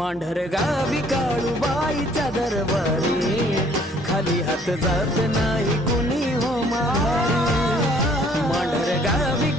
मांढर गावी काळूबाईच्या दरबारी खाली हात जात नाही कुणी हो माघारी. मांढर गावी